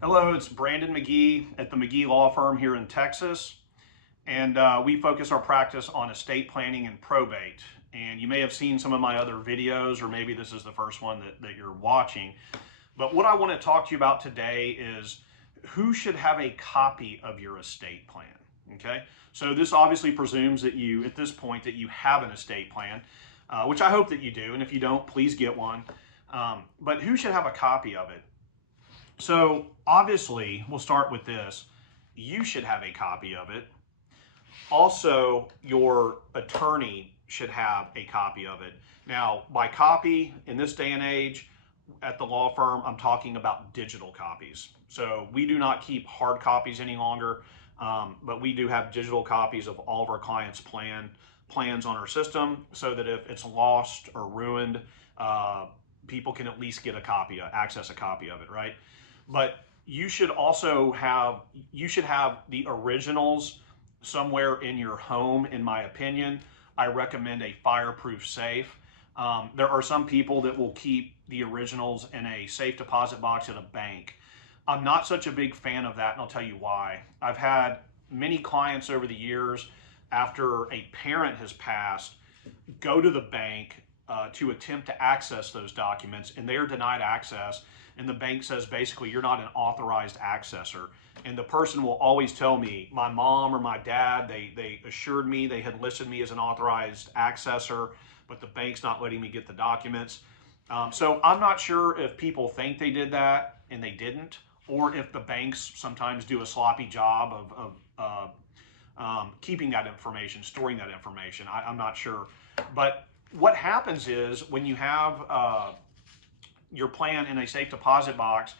Hello, it's Brandon McGee at the McGee Law Firm here in Texas. And we focus our practice on estate planning and probate. And you may have seen some of my other videos, or maybe this is the first one that you're watching. But what I want to talk to you about today is who should have a copy of your estate plan. Okay, so this obviously presumes that you, at this point, that you have an estate plan, which I hope that you do. And if you don't, please get one. But who should have a copy of it? So obviously, we'll start with this. You should have a copy of it. Also, your attorney should have a copy of it. Now, by copy, in this day and age, at the law firm, I'm talking about digital copies. So we do not keep hard copies any longer, but we do have digital copies of all of our clients' plans on our system, so that if it's lost or ruined, people can at least get access a copy of it, right? But you should also have the originals somewhere in your home. In my opinion, I recommend a fireproof safe. There are some people that will keep the originals in a safe deposit box at a bank. I'm not such a big fan of that, and I'll tell you why. I've had many clients over the years, after a parent has passed, go to the bank to attempt to access those documents, and they are denied access. And the bank says, basically, you're not an authorized accessor. And the person will always tell me, my mom or my dad, they assured me they had listed me as an authorized accessor, but the bank's not letting me get the documents. So I'm not sure if people think they did that and they didn't, or if the banks sometimes do a sloppy job of keeping that information, storing that information. I'm not sure. But what happens is, when you have your plan in a safe deposit box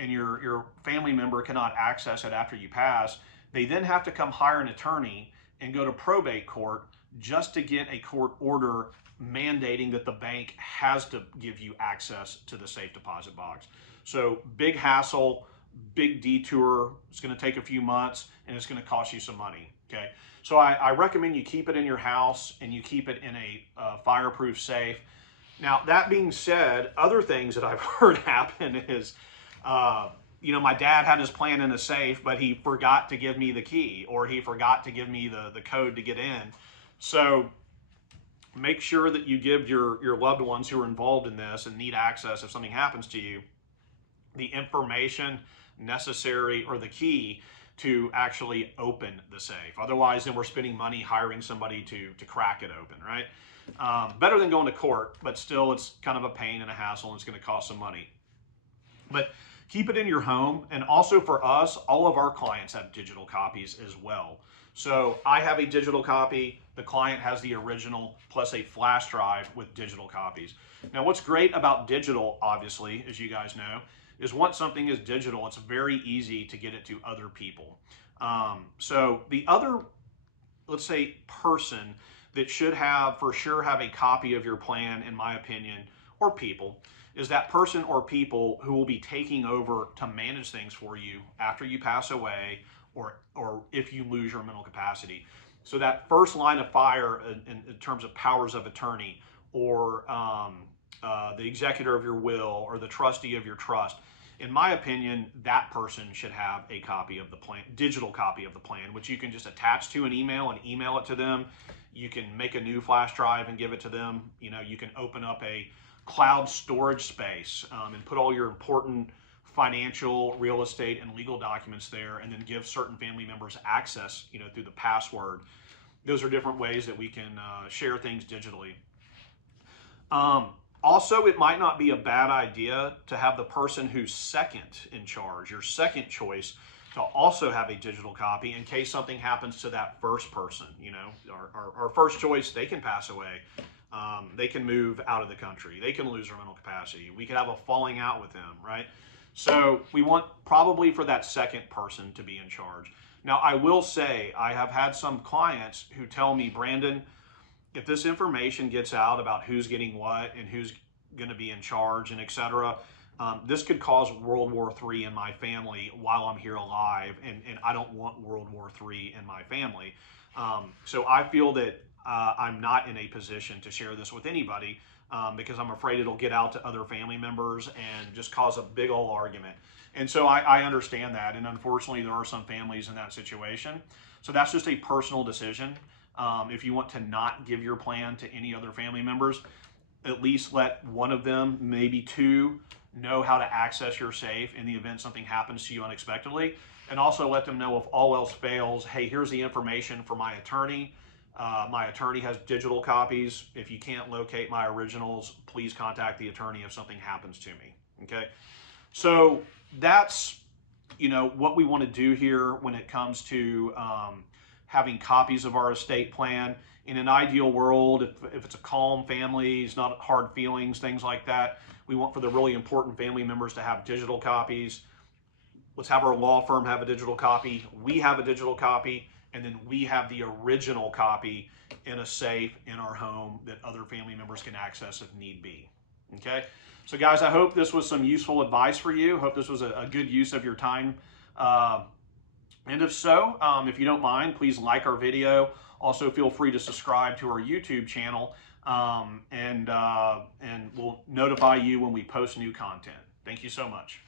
and your family member cannot access it after you pass, they then have to come hire an attorney and go to probate court just to get a court order mandating that the bank has to give you access to the safe deposit box. So big hassle, big detour. It's going to take a few months, and it's going to cost you some money. Okay, so I recommend you keep it in your house, and you keep it in a fireproof safe. Now, that being said, other things that I've heard happen is, my dad had his plan in a safe, but he forgot to give me the key, or he forgot to give me the code to get in. So make sure that you give your loved ones who are involved in this and need access if something happens to you, the information necessary, or the key to actually open the safe. Otherwise, then we're spending money hiring somebody to crack it open, right? Better than going to court, but still, it's kind of a pain and a hassle, and it's going to cost some money. But keep it in your home. And also, for us, all of our clients have digital copies as well. So I have a digital copy. The client has the original plus a flash drive with digital copies. Now, what's great about digital, obviously, as you guys know, is once something is digital, it's very easy to get it to other people. So the other, let's say, person that should for sure have a copy of your plan, in my opinion, or people, is that person or people who will be taking over to manage things for you after you pass away, or if you lose your mental capacity. So that first line of fire in terms of powers of attorney, or the executor of your will, or the trustee of your trust. In my opinion, that person should have a copy of the plan, digital copy of the plan, which you can just attach to an email and email it to them. You can make a new flash drive and give it to them. You can open up a cloud storage space and put all your important financial, real estate, and legal documents there, and then give certain family members access, through the password. Those are different ways that we can share things digitally. Also, it might not be a bad idea to have the person who's second in charge, your second choice, to also have a digital copy in case something happens to that first person. Our first choice, they can pass away. They can move out of the country. They can lose their mental capacity. We could have a falling out with them, right? So we want probably for that second person to be in charge. Now, I will say, I have had some clients who tell me, Brandon, if this information gets out about who's getting what and who's going to be in charge and etc., this could cause World War III in my family while I'm here alive, and I don't want World War III in my family. So I feel that I'm not in a position to share this with anybody because I'm afraid it'll get out to other family members and just cause a big old argument. And so I understand that. And unfortunately, there are some families in that situation. So that's just a personal decision. If you want to not give your plan to any other family members, at least let one of them, maybe two, know how to access your safe in the event something happens to you unexpectedly. And also let them know if all else fails, hey, here's the information for my attorney. My attorney has digital copies. If you can't locate my originals, please contact the attorney if something happens to me. Okay. So that's, what we want to do here when it comes to having copies of our estate plan. In an ideal world, if it's a calm family, it's not hard feelings, things like that, we want for the really important family members to have digital copies. Let's have our law firm have a digital copy. We have a digital copy, and then we have the original copy in a safe in our home that other family members can access if need be. Okay? So guys, I hope this was some useful advice for you. Hope this was a good use of your time. And if so, if you don't mind, please like our video. Also, feel free to subscribe to our YouTube channel, and we'll notify you when we post new content. Thank you so much.